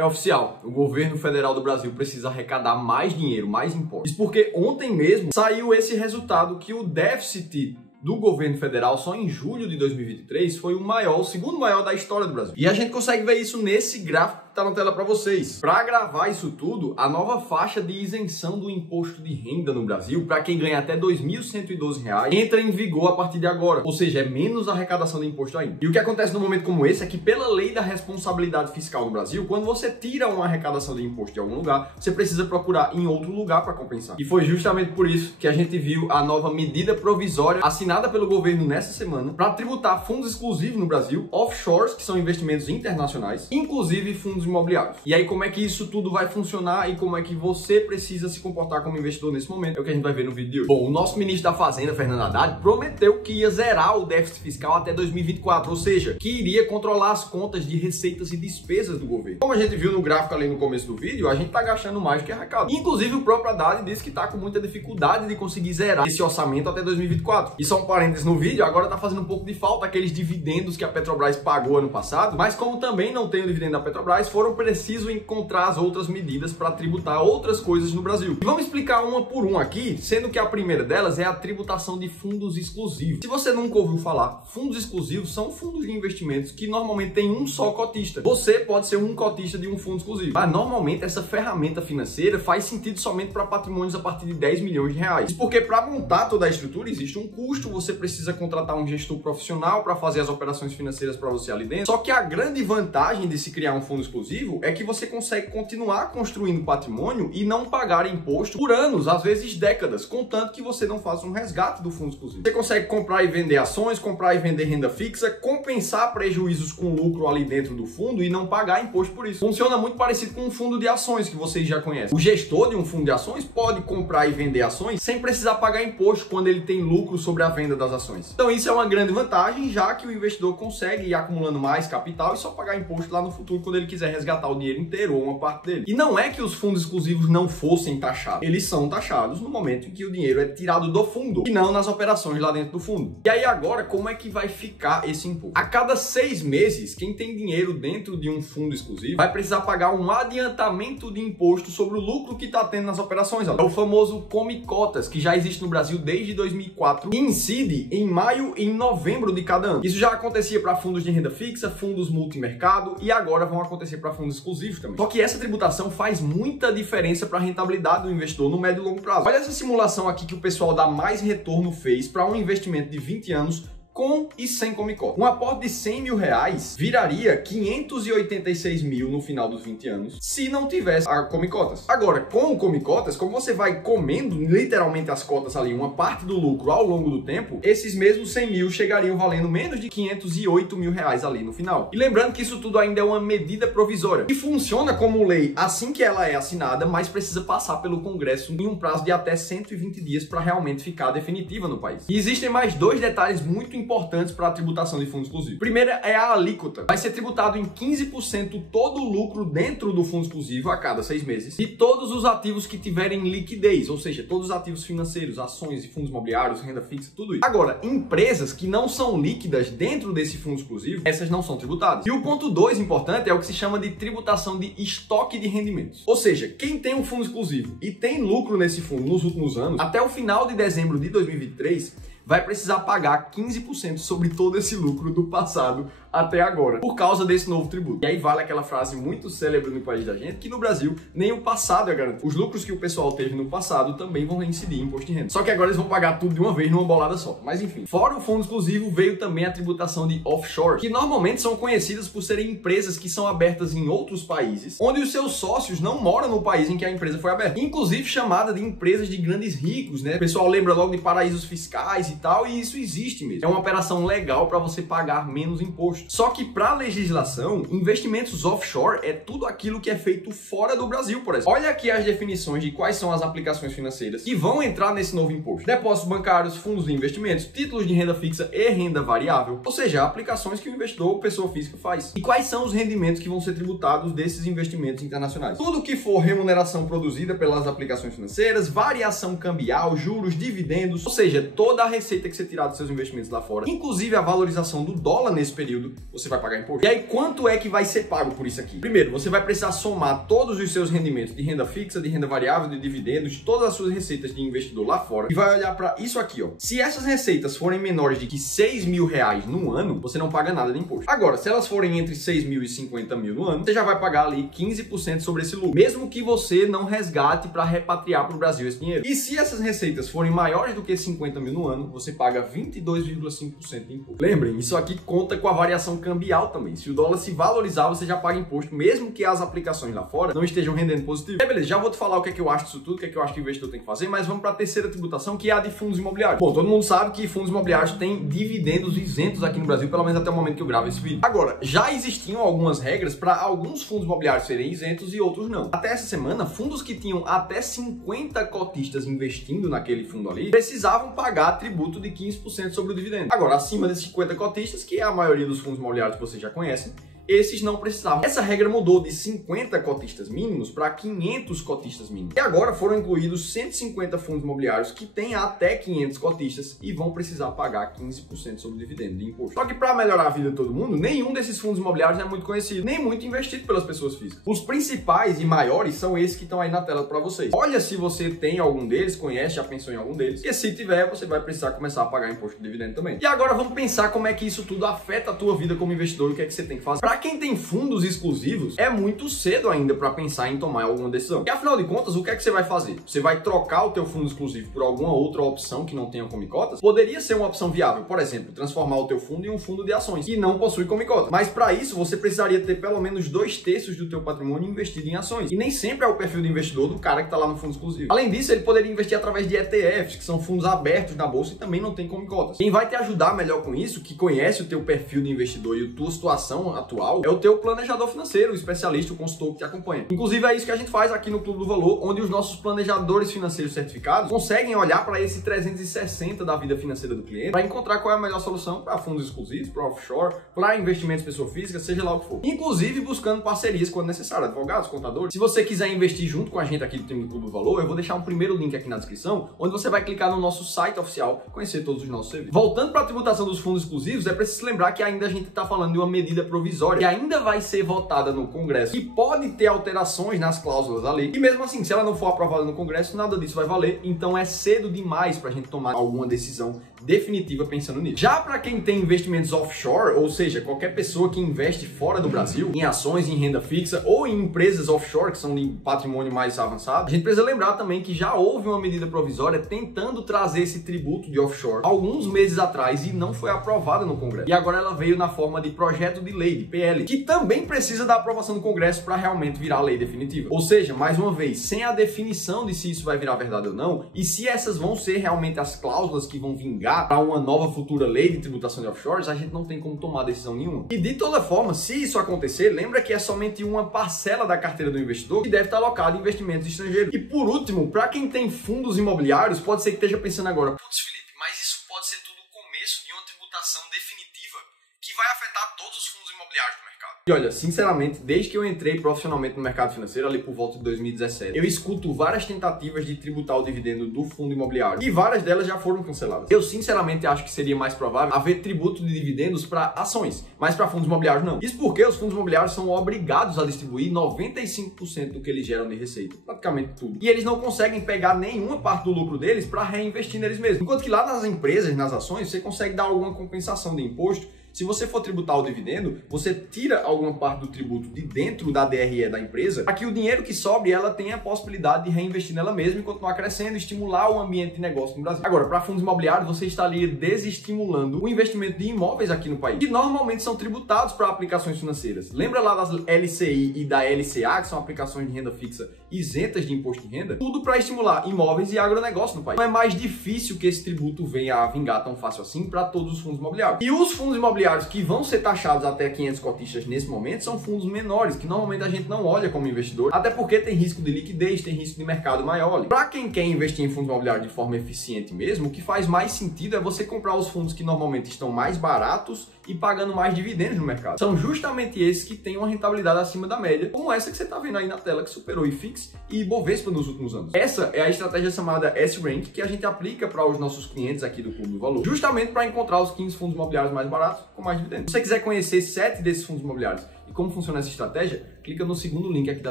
É oficial, o governo federal do Brasil precisa arrecadar mais dinheiro, mais impostos. Isso porque ontem mesmo saiu esse resultado que o déficit do governo federal só em julho de 2023 foi o segundo maior da história do Brasil. E a gente consegue ver isso nesse gráfico que tá na tela para vocês. Para gravar isso tudo, a nova faixa de isenção do imposto de renda no Brasil, para quem ganha até R$ 2.112, entra em vigor a partir de agora. Ou seja, é menos arrecadação de imposto ainda. E o que acontece num momento como esse é que, pela lei da responsabilidade fiscal no Brasil, quando você tira uma arrecadação de imposto de algum lugar, você precisa procurar em outro lugar para compensar. E foi justamente por isso que a gente viu a nova medida provisória assinada pelo governo nessa semana para tributar fundos exclusivos no Brasil, offshores, que são investimentos internacionais, inclusive fundos imobiliários. E aí, como é que isso tudo vai funcionar e como é que você precisa se comportar como investidor nesse momento, é o que a gente vai ver no vídeo de hoje. Bom, o nosso ministro da Fazenda, Fernando Haddad, prometeu que ia zerar o déficit fiscal até 2024, ou seja, que iria controlar as contas de receitas e despesas do governo. Como a gente viu no gráfico ali no começo do vídeo, a gente tá gastando mais do que arrecada. Inclusive, o próprio Haddad disse que tá com muita dificuldade de conseguir zerar esse orçamento até 2024. E só um parênteses no vídeo, agora tá fazendo um pouco de falta aqueles dividendos que a Petrobras pagou ano passado, mas como também não tem o dividendo da Petrobras, foram precisos encontrar as outras medidas para tributar outras coisas no Brasil. E vamos explicar uma por uma aqui, sendo que a primeira delas é a tributação de fundos exclusivos. Se você nunca ouviu falar, fundos exclusivos são fundos de investimentos que normalmente tem um só cotista. Você pode ser um cotista de um fundo exclusivo, mas normalmente essa ferramenta financeira faz sentido somente para patrimônios a partir de 10 milhões de reais. Isso porque para montar toda a estrutura existe um custo, você precisa contratar um gestor profissional para fazer as operações financeiras para você ali dentro. Só que a grande vantagem de se criar um fundo exclusivo é que você consegue continuar construindo patrimônio e não pagar imposto por anos, às vezes décadas, contanto que você não faça um resgate do fundo exclusivo. Você consegue comprar e vender ações, comprar e vender renda fixa, compensar prejuízos com lucro ali dentro do fundo e não pagar imposto por isso. Funciona muito parecido com um fundo de ações que vocês já conhecem. O gestor de um fundo de ações pode comprar e vender ações sem precisar pagar imposto quando ele tem lucro sobre a venda das ações. Então isso é uma grande vantagem, já que o investidor consegue ir acumulando mais capital e só pagar imposto lá no futuro quando ele quiser resgatar o dinheiro inteiro ou uma parte dele. E não é que os fundos exclusivos não fossem taxados. Eles são taxados no momento em que o dinheiro é tirado do fundo e não nas operações lá dentro do fundo. E aí agora, como é que vai ficar esse imposto? A cada 6 meses, quem tem dinheiro dentro de um fundo exclusivo vai precisar pagar um adiantamento de imposto sobre o lucro que está tendo nas operações. É o famoso Come Cotas, que já existe no Brasil desde 2004 e incide em maio e em novembro de cada ano. Isso já acontecia para fundos de renda fixa, fundos multimercado e agora vão acontecer para fundos exclusivos também. Só que essa tributação faz muita diferença para a rentabilidade do investidor no médio e longo prazo. Olha essa simulação aqui que o pessoal da Mais Retorno fez para um investimento de 20 anos com e sem Come Cotas. Um aporte de 100 mil reais viraria 586 mil no final dos 20 anos se não tivesse a Come Cotas. Agora, com o Come Cotas, como você vai comendo literalmente as cotas ali, uma parte do lucro ao longo do tempo, esses mesmos 100 mil chegariam valendo menos de 508 mil reais ali no final. E lembrando que isso tudo ainda é uma medida provisória e funciona como lei assim que ela é assinada, mas precisa passar pelo Congresso em um prazo de até 120 dias para realmente ficar definitiva no país. E existem mais dois detalhes muito importantes para a tributação de fundo exclusivo. Primeira é a alíquota. Vai ser tributado em 15% todo o lucro dentro do fundo exclusivo a cada 6 meses e todos os ativos que tiverem liquidez, ou seja, todos os ativos financeiros, ações e fundos imobiliários, renda fixa, tudo isso. Agora, empresas que não são líquidas dentro desse fundo exclusivo, essas não são tributadas. E o ponto 2 importante é o que se chama de tributação de estoque de rendimentos. Ou seja, quem tem um fundo exclusivo e tem lucro nesse fundo nos últimos anos, até o final de dezembro de 2023, vai precisar pagar 15% sobre todo esse lucro do passado até agora, por causa desse novo tributo. E aí vale aquela frase muito célebre no país da gente, que no Brasil nem o passado é garantido. Os lucros que o pessoal teve no passado também vão reincidir em imposto de renda. Só que agora eles vão pagar tudo de uma vez, numa bolada só. Mas enfim, fora o fundo exclusivo, veio também a tributação de offshore, que normalmente são conhecidas por serem empresas que são abertas em outros países, onde os seus sócios não moram no país em que a empresa foi aberta. Inclusive chamada de empresas de grandes ricos, né? O pessoal lembra logo de paraísos fiscais e tal, e isso existe mesmo. É uma operação legal para você pagar menos imposto. Só que para a legislação, investimentos offshore é tudo aquilo que é feito fora do Brasil, por exemplo. Olha aqui as definições de quais são as aplicações financeiras que vão entrar nesse novo imposto. Depósitos bancários, fundos de investimentos, títulos de renda fixa e renda variável. Ou seja, aplicações que o investidor ou pessoa física faz. E quais são os rendimentos que vão ser tributados desses investimentos internacionais? Tudo que for remuneração produzida pelas aplicações financeiras, variação cambial, juros, dividendos, ou seja, toda a receita que você tirar dos seus investimentos lá fora, inclusive a valorização do dólar nesse período, dividido, você vai pagar imposto. E aí, quanto é que vai ser pago por isso aqui? Primeiro, você vai precisar somar todos os seus rendimentos de renda fixa, de renda variável, de dividendos, todas as suas receitas de investidor lá fora e vai olhar para isso aqui, ó. Se essas receitas forem menores de que 6 mil reais no ano, você não paga nada de imposto. Agora, se elas forem entre 6 mil e 50 mil no ano, você já vai pagar ali 15% sobre esse lucro, mesmo que você não resgate para repatriar para o Brasil esse dinheiro. E se essas receitas forem maiores do que 50 mil no ano, você paga 22,5% de imposto. Lembrem, isso aqui conta com a variação cambial também. Se o dólar se valorizar, você já paga imposto, mesmo que as aplicações lá fora não estejam rendendo positivo. Beleza, já vou te falar o que é que eu acho disso tudo, o que é que eu acho que o investidor tem que fazer, mas vamos para a terceira tributação, que é a de fundos imobiliários. Bom, todo mundo sabe que fundos imobiliários têm dividendos isentos aqui no Brasil, pelo menos até o momento que eu gravo esse vídeo. Agora, já existiam algumas regras para alguns fundos imobiliários serem isentos e outros não. Até essa semana, fundos que tinham até 50 cotistas investindo naquele fundo ali, precisavam pagar tributo de 15% sobre o dividendo. Agora, acima desses 50 cotistas, que é a maioria dos fundos imobiliários que vocês já conhecem, esses não precisavam. Essa regra mudou de 50 cotistas mínimos para 500 cotistas mínimos. E agora foram incluídos 150 fundos imobiliários que têm até 500 cotistas e vão precisar pagar 15% sobre o dividendo de imposto. Só que para melhorar a vida de todo mundo, nenhum desses fundos imobiliários é muito conhecido, nem muito investido pelas pessoas físicas. Os principais e maiores são esses que estão aí na tela para vocês. Olha se você tem algum deles, conhece, já pensou em algum deles. E se tiver, você vai precisar começar a pagar imposto de dividendo também. E agora vamos pensar como é que isso tudo afeta a tua vida como investidor, o que é que você tem que fazer. Para quem tem fundos exclusivos, é muito cedo ainda para pensar em tomar alguma decisão. E afinal de contas, o que é que você vai fazer? Você vai trocar o teu fundo exclusivo por alguma outra opção que não tenha comicotas? Poderia ser uma opção viável, por exemplo, transformar o teu fundo em um fundo de ações que não possui comicotas. Mas para isso, você precisaria ter pelo menos 2/3 do teu patrimônio investido em ações. E nem sempre é o perfil de investidor do cara que está lá no fundo exclusivo. Além disso, ele poderia investir através de ETFs, que são fundos abertos na bolsa e também não tem comicotas. Quem vai te ajudar melhor com isso, que conhece o teu perfil de investidor e a tua situação atual, é o teu planejador financeiro, o especialista, o consultor que te acompanha. Inclusive é isso que a gente faz aqui no Clube do Valor, onde os nossos planejadores financeiros certificados conseguem olhar para esse 360 da vida financeira do cliente para encontrar qual é a melhor solução para fundos exclusivos, para offshore, para investimentos pessoa física, seja lá o que for. Inclusive buscando parcerias quando necessário, advogados, contadores. Se você quiser investir junto com a gente aqui do time do Clube do Valor, eu vou deixar um primeiro link aqui na descrição, onde você vai clicar no nosso site oficial, conhecer todos os nossos serviços. Voltando para a tributação dos fundos exclusivos, é preciso lembrar que ainda a gente está falando de uma medida provisória, que ainda vai ser votada no Congresso e pode ter alterações nas cláusulas da lei. E mesmo assim, se ela não for aprovada no Congresso, nada disso vai valer. Então é cedo demais para a gente tomar alguma decisão definitiva pensando nisso. Já para quem tem investimentos offshore, ou seja, qualquer pessoa que investe fora do Brasil, em ações, em renda fixa ou em empresas offshore, que são de patrimônio mais avançado, a gente precisa lembrar também que já houve uma medida provisória tentando trazer esse tributo de offshore alguns meses atrás e não foi aprovada no Congresso. E agora ela veio na forma de projeto de lei, de PL, que também precisa da aprovação do Congresso para realmente virar lei definitiva. Ou seja, mais uma vez, sem a definição de se isso vai virar verdade ou não, e se essas vão ser realmente as cláusulas que vão vingar para uma nova futura lei de tributação de offshores, a gente não tem como tomar decisão nenhuma. E de toda forma, se isso acontecer, lembra que é somente uma parcela da carteira do investidor que deve estar alocada em investimentos estrangeiros. E por último, para quem tem fundos imobiliários, pode ser que esteja pensando agora, putz, Felipe, mas isso pode ser tudo o começo de uma tributação definitiva que vai afetar todos os fundos imobiliários do mercado. E olha, sinceramente, desde que eu entrei profissionalmente no mercado financeiro, ali por volta de 2017, eu escuto várias tentativas de tributar o dividendo do fundo imobiliário e várias delas já foram canceladas. Eu sinceramente acho que seria mais provável haver tributo de dividendos para ações, mas para fundos imobiliários não. Isso porque os fundos imobiliários são obrigados a distribuir 95% do que eles geram de receita, praticamente tudo. E eles não conseguem pegar nenhuma parte do lucro deles para reinvestir neles mesmos. Enquanto que lá nas empresas, nas ações, você consegue dar alguma compensação de imposto. Se você for tributar o dividendo, você tira alguma parte do tributo de dentro da DRE da empresa, para que o dinheiro que sobre ela tenha a possibilidade de reinvestir nela mesma e continuar crescendo e estimular o ambiente de negócio no Brasil. Agora, para fundos imobiliários, você estaria desestimulando o investimento de imóveis aqui no país, que normalmente são tributados para aplicações financeiras. Lembra lá das LCI e da LCA, que são aplicações de renda fixa isentas de imposto de renda? Tudo para estimular imóveis e agronegócio no país. Não é mais difícil que esse tributo venha a vingar tão fácil assim para todos os fundos imobiliários. E os fundos imobiliários que vão ser taxados até 500 cotistas nesse momento são fundos menores, que normalmente a gente não olha como investidor, até porque tem risco de liquidez, tem risco de mercado maior. Para quem quer investir em fundos imobiliários de forma eficiente mesmo, o que faz mais sentido é você comprar os fundos que normalmente estão mais baratos e pagando mais dividendos no mercado. São justamente esses que têm uma rentabilidade acima da média, como essa que você está vendo aí na tela, que superou IFIX e Ibovespa nos últimos anos. Essa é a estratégia chamada S-Rank, que a gente aplica para os nossos clientes aqui do Clube do Valor, justamente para encontrar os 15 fundos imobiliários mais baratos com mais dividendos. Se você quiser conhecer 7 desses fundos imobiliários e como funciona essa estratégia, clica no segundo link aqui da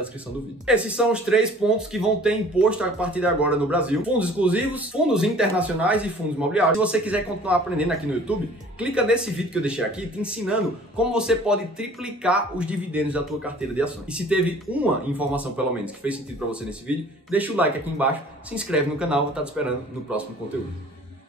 descrição do vídeo. Esses são os 3 pontos que vão ter imposto a partir de agora no Brasil: fundos exclusivos, fundos internacionais e fundos imobiliários. Se você quiser continuar aprendendo aqui no YouTube, clica nesse vídeo que eu deixei aqui, te ensinando como você pode triplicar os dividendos da tua carteira de ações. E se teve uma informação, pelo menos, que fez sentido para você nesse vídeo, deixa o like aqui embaixo, se inscreve no canal, vou estar te esperando no próximo conteúdo.